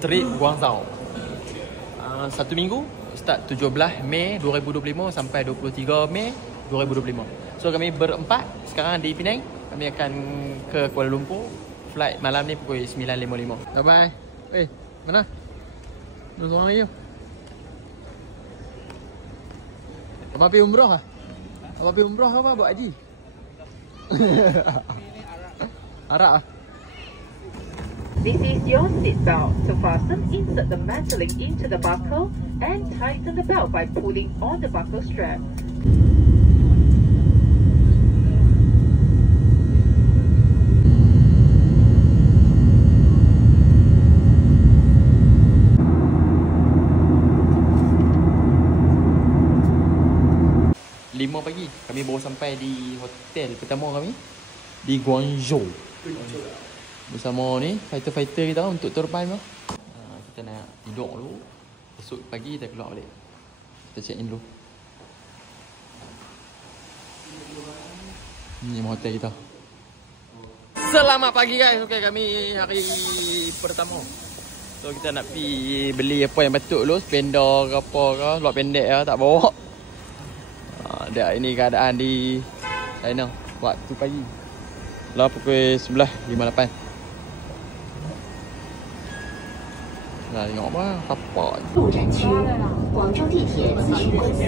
Street Guangzhou. 1 minggu, start 17 Mei 2025 sampai 23 Mei 2025. So kami berempat sekarang di Penang. Kami akan ke Kuala Lumpur. Flight malam ni pukul 9.55. Bye bye. Mana? Dua seorang lagi. Apa pergi umrah ah? Apa pergi umrah apa buat haji? Arak ah. This is your seat belt. To fasten, insert the metal link into the buckle and tighten the belt by pulling on the buckle strap. Pagi kami baru sampai di hotel pertama kami di Guangzhou bersama ni fighter-fighter kita untuk terbang tu. Kita nak tidur dulu, esok pagi kita keluar balik. Kita check in dulu. Ni hotel kita. Selamat pagi guys. Okey, kami hari pertama. So kita nak pergi beli apa yang betul dulu, spender ke apa ke, luar pendek ke tak bawa. Dah ini keadaan di China waktu pagi. Lah pukul 11.58. Nah, tengok apa? Apa? 陆展区，广州地铁咨询公司，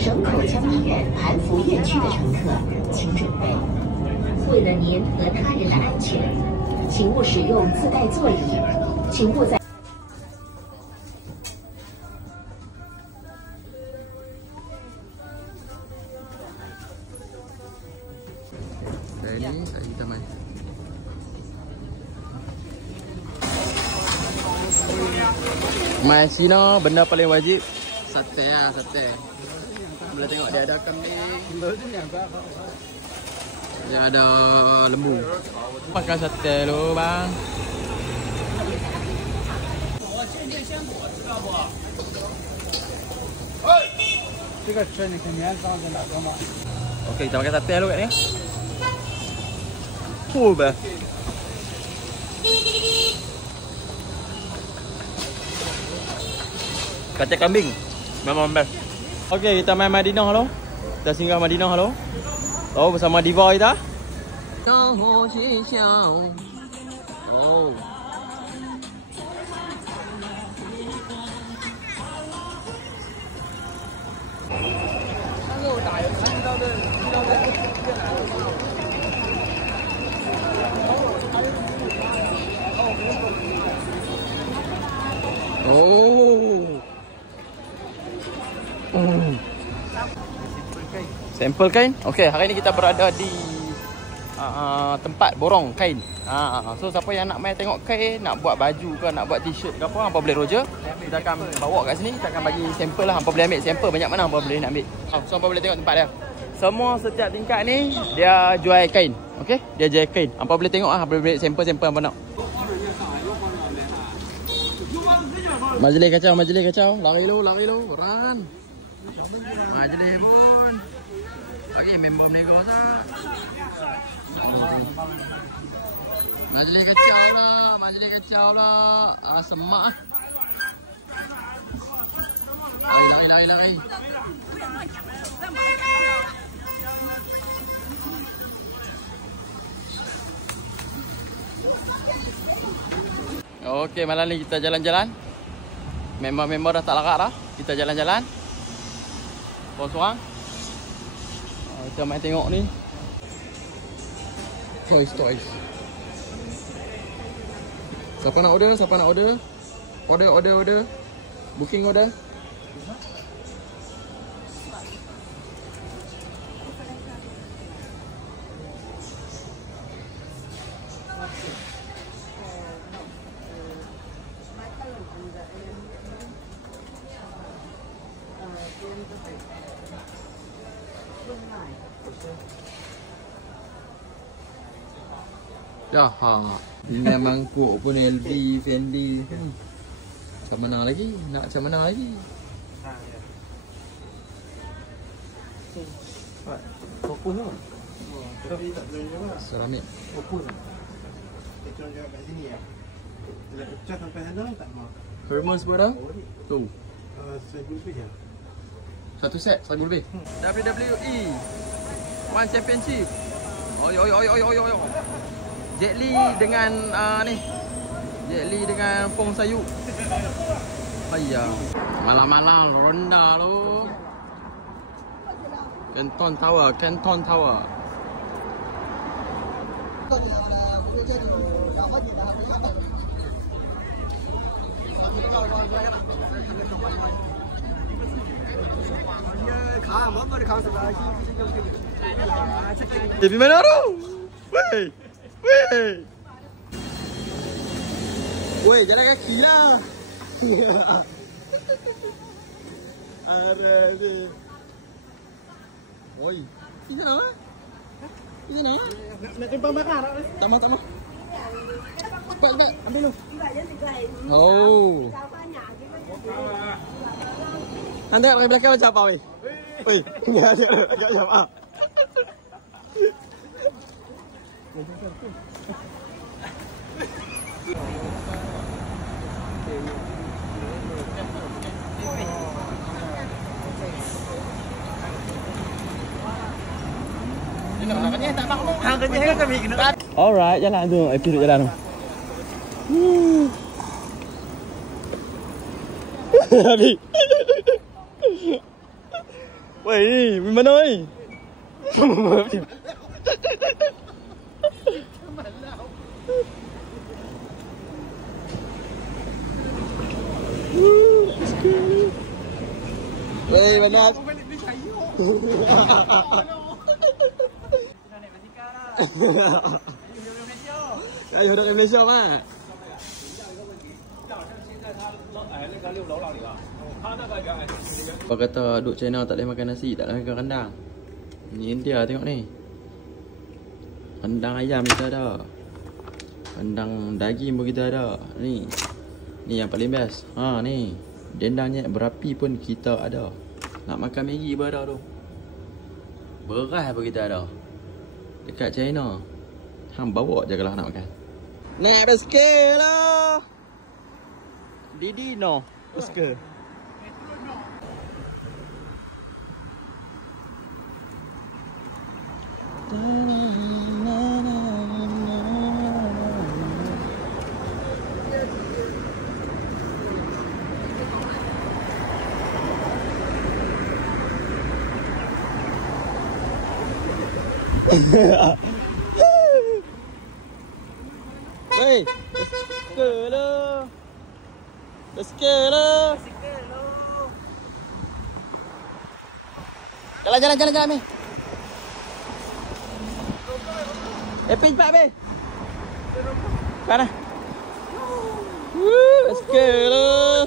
省口腔医院盘福院区的乘客，请准备。为了您和他人的安全，请勿使用自带座椅，请勿在。 Ini saya kita main. Main Cina benda paling wajib sate lah, sate. Boleh tengok dia ada kambing, dia ada lembu. Makan sate dulu bang. Okey, kita makan sate dulu kat ni. Full bah. Kacang kambing memang best. Okey, kita main Madinah dulu. Kita singgah Madinah dulu. Oh, bersama diva kita. Oh. Sampel kain. Okey, hari ni kita berada di tempat borong kain. So siapa yang nak main tengok kain, nak buat baju ke, nak buat t-shirt ke apa, boleh roger. Kita akan bawa kat sini, kita akan bagi sampel lah. Hampa boleh ambil sampel banyak mana hampa boleh nak ambil. So hampa boleh tengok tempat dia. Semua setiap tingkat ni dia jual kain. Okey, dia jual kain. Hampa boleh tengok hampa boleh sampel-sampel hampa nak. Majlis kacau. Lari lu, run. Majlis pun. Okey, member menega tak? Majlis kacau lah. Semak ah. Lari. Okey, malam ni kita jalan-jalan. Member dah tak larat dah. Kita jalan-jalan. Sorang-sorang. Kita main tengok ni. Toys. Siapa nak order? Order. Booking order. Dah dengan mangkuk pun LV, Fendi. Macam mana lagi? Nak macam mana lagi? Fokus tu. Seramik. Fokus. Kita tunjuk kat sini ya. Pecah sampai sana tak mau. Hermes berapa? Tu. 1,000 lebih ya. Satu set 1,000 lebih. WWE One Championship. Oi. Jet Li dengan ni. Jet Li dengan Fong Sayu. Ayah. Malam-malam ronda tu. Canton Tower. Di mana tu? Weh, jalan kaki lah. Ada ni. Oi, ini kenapa? Ini ni? Nak timbang bakar tak? Tak mau. Cepat, ambil lu. Oh. Anda pakai belakang macam apa, weh? Weh, ni ada macam apa? Alright, jalan tu. Api duduk jalan tu. Api. Weh, ni mana ni? Weh, mana? Ayo duduk di Malaysia mah. Apa kata duduk China tak boleh makan nasi, tak boleh makan rendang. Ni India tengok ni. Rendang ayam kita ada. Rendang daging pun kita ada. Ni yang paling best. Ni. Dendangnya berapi pun kita ada. Nak makan Maggi pun ada tu. Beras pun kita ada. Dekat China. Hang bawa je kalau nak makan. Naik basikal lah. Didi no. Basikal. Hey, basikal lah. Jalan ni. Pergi cepat be. Mana? Basikal lah.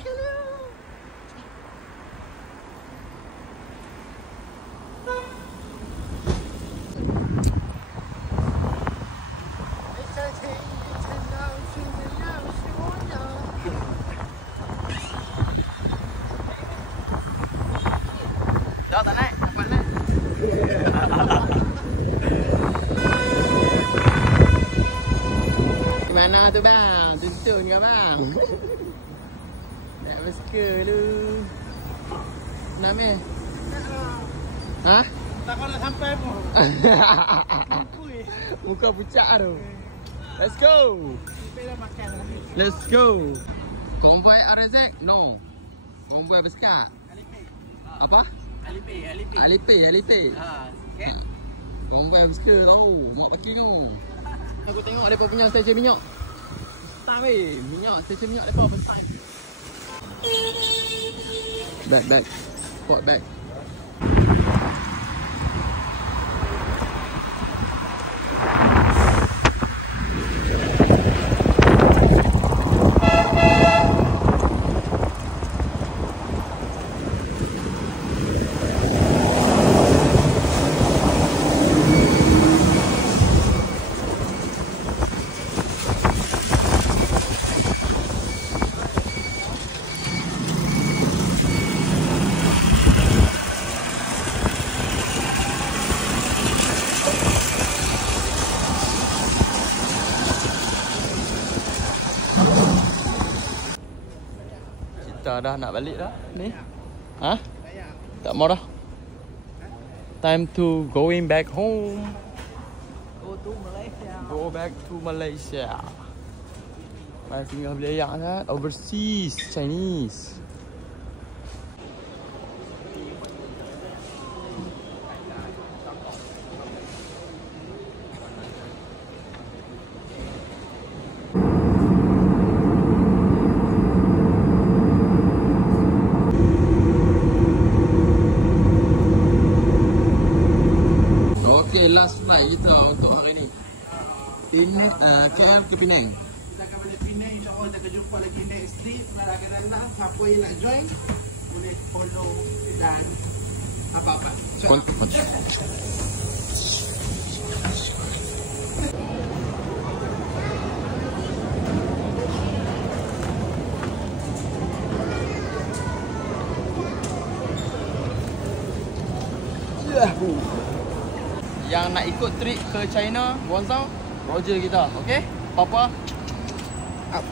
Tak naik, cepat naik. Mana tu bang? Tuntun ke bang? Naik basikal tu. Nak meh? Ha? Tak nak sampai pun. Muka pucat tu. Let's go. Let's go. Konvoi RZ? No. Konvoi basikal. Apa? Alipay. Kan? Konvoi basikal tau. Mak parking tau. Aku tengok mereka punya stesen minyak. Tak weh. Minyak, stesen minyak mereka besar. Back. Spot back. Kita dah nak balik dah ni. Ha? Tak mau dah. Time to going back home. Go back to Malaysia. Mai tinggal beli ayak kan? Overseas Chinese. Okay, last flight kita untuk hari ni. Penang, KL ke Penang. Kita akan balik Penang, insyaAllah kita akan jumpa lagi next trip. Pada akan siapa yang nak join, boleh follow dan apa-apa. Yang nak ikut trip ke China, Guangzhou, Roger kita, okey? Papa. Out.